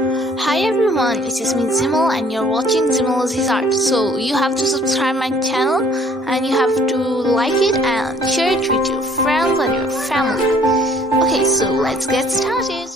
Hi everyone, it is me Zimal and you're watching Zimal His Art. So you have to subscribe my channel and you have to like it and share it with your friends and your family. Okay, so let's get started.